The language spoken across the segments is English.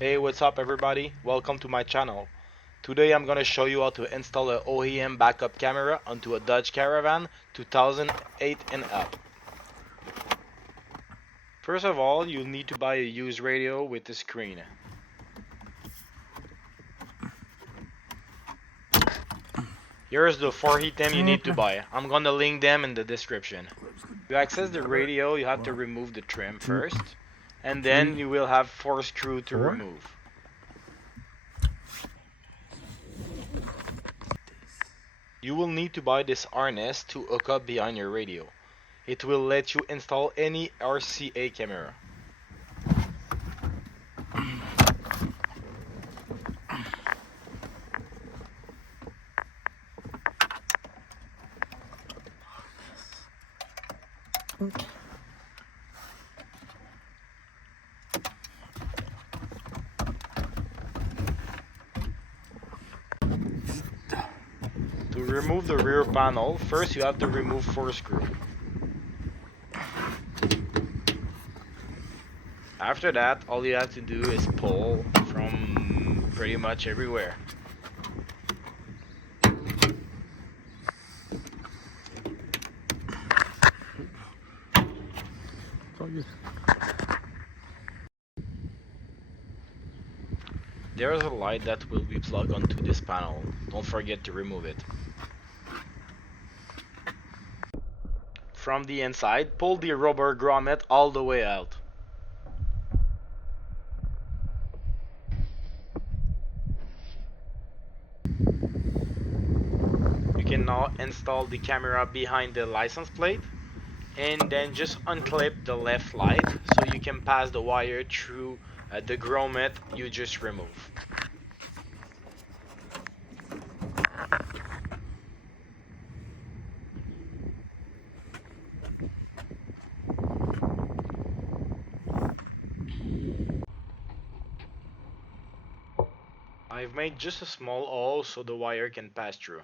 Hey, what's up everybody? Welcome to my channel. Today I'm gonna show you how to install a OEM backup camera onto a Dodge Caravan 2008 and up. First of all, you'll need to buy a used radio with a screen. Here's the 4 item you need to buy. I'm gonna link them in the description. To access the radio, you have to remove the trim first, and then you will have 4 screws to remove. You will need to buy this harness to hook up behind your radio. It will let you install any RCA camera. To remove the rear panel, first you have to remove 4 screws. After that, all you have to do is pull from pretty much everywhere. There's a light that will be plugged onto this panel. Don't forget to remove it. From the inside, pull the rubber grommet all the way out. You can now install the camera behind the license plate, and then just unclip the left light so you can pass the wire through the grommet you just removed. I've made just a small hole so the wire can pass through.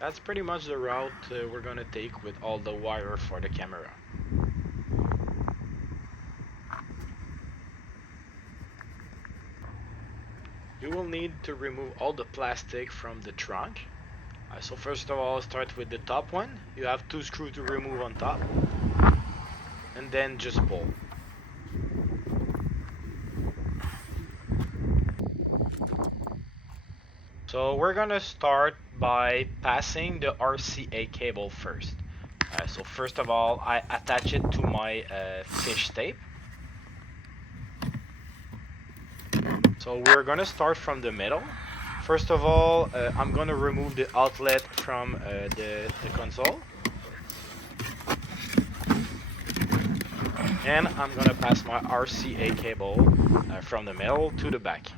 That's pretty much the route we're gonna take with all the wire for the camera. You will need to remove all the plastic from the trunk. So first of all, start with the top one. You have 2 screws to remove on top, and then just pull. So we're gonna start by passing the RCA cable first. So first of all, I attach it to my fish tape. So we're gonna start from the middle. First of all, I'm gonna remove the outlet from the console. And I'm gonna pass my RCA cable from the middle to the back.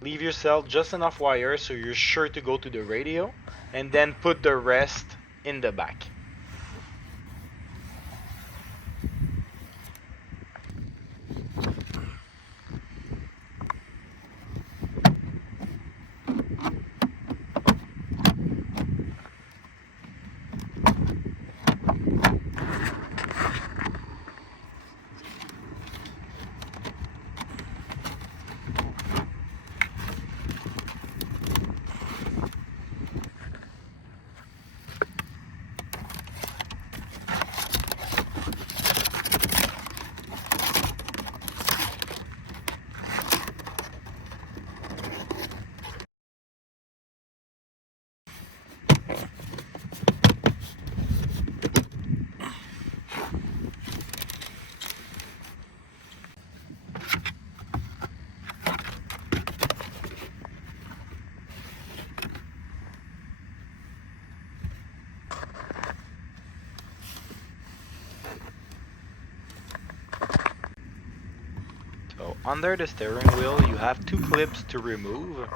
Leave yourself just enough wire so you're sure to go to the radio, and then put the rest in the back. So under the steering wheel you have 2 clips to remove.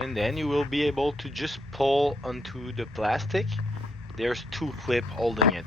And then you will be able to just pull onto the plastic. There's 2 clips holding it.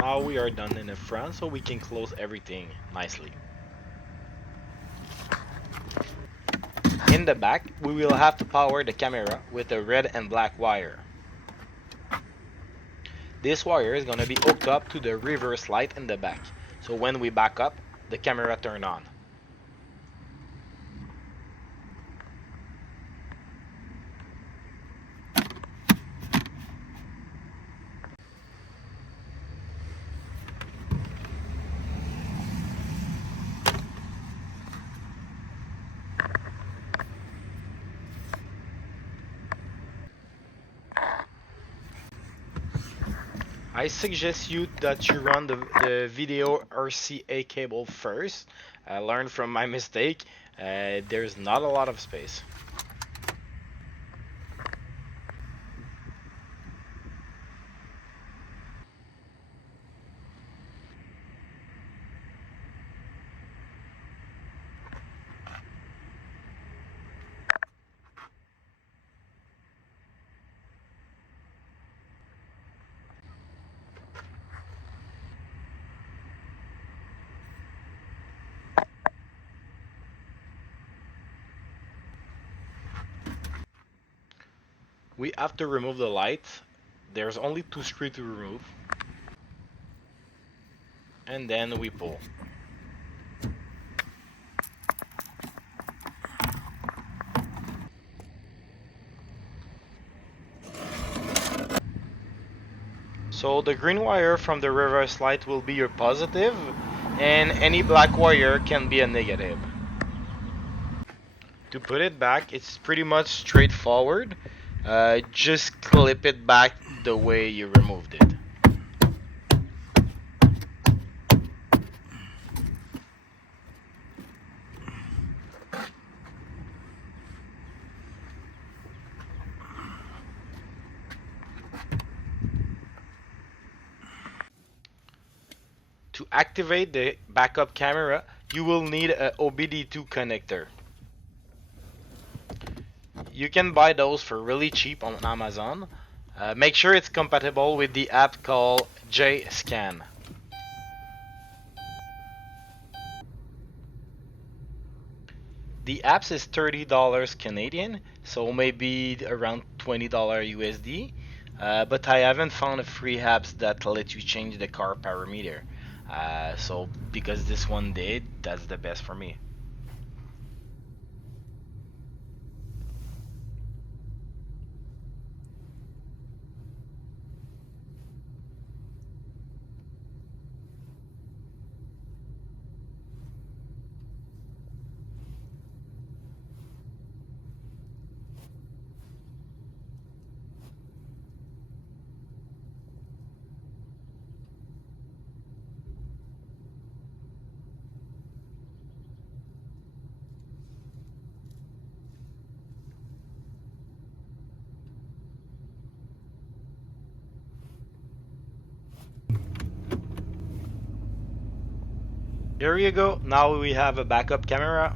Now we are done in the front, so we can close everything nicely. In the back, we will have to power the camera with a red and black wire. This wire is going to be hooked up to the reverse light in the back, so when we back up, the camera turns on. I suggest you that you run the video RCA cable first. I learned from my mistake. There's not a lot of space. We have to remove the light. There's only 2 screws to remove. And then we pull. So the green wire from the reverse light will be your positive, and any black wire can be a negative. To put it back, it's pretty much straightforward. Just clip it back the way you removed it. To activate the backup camera, you will need a OBD2 connector. You can buy those for really cheap on Amazon. Make sure it's compatible with the app called JScan. The app is $30 Canadian, so maybe around $20 USD. But I haven't found a free apps that let you change the car parameter. So because this one did, that's the best for me. There you go. Now we have a backup camera.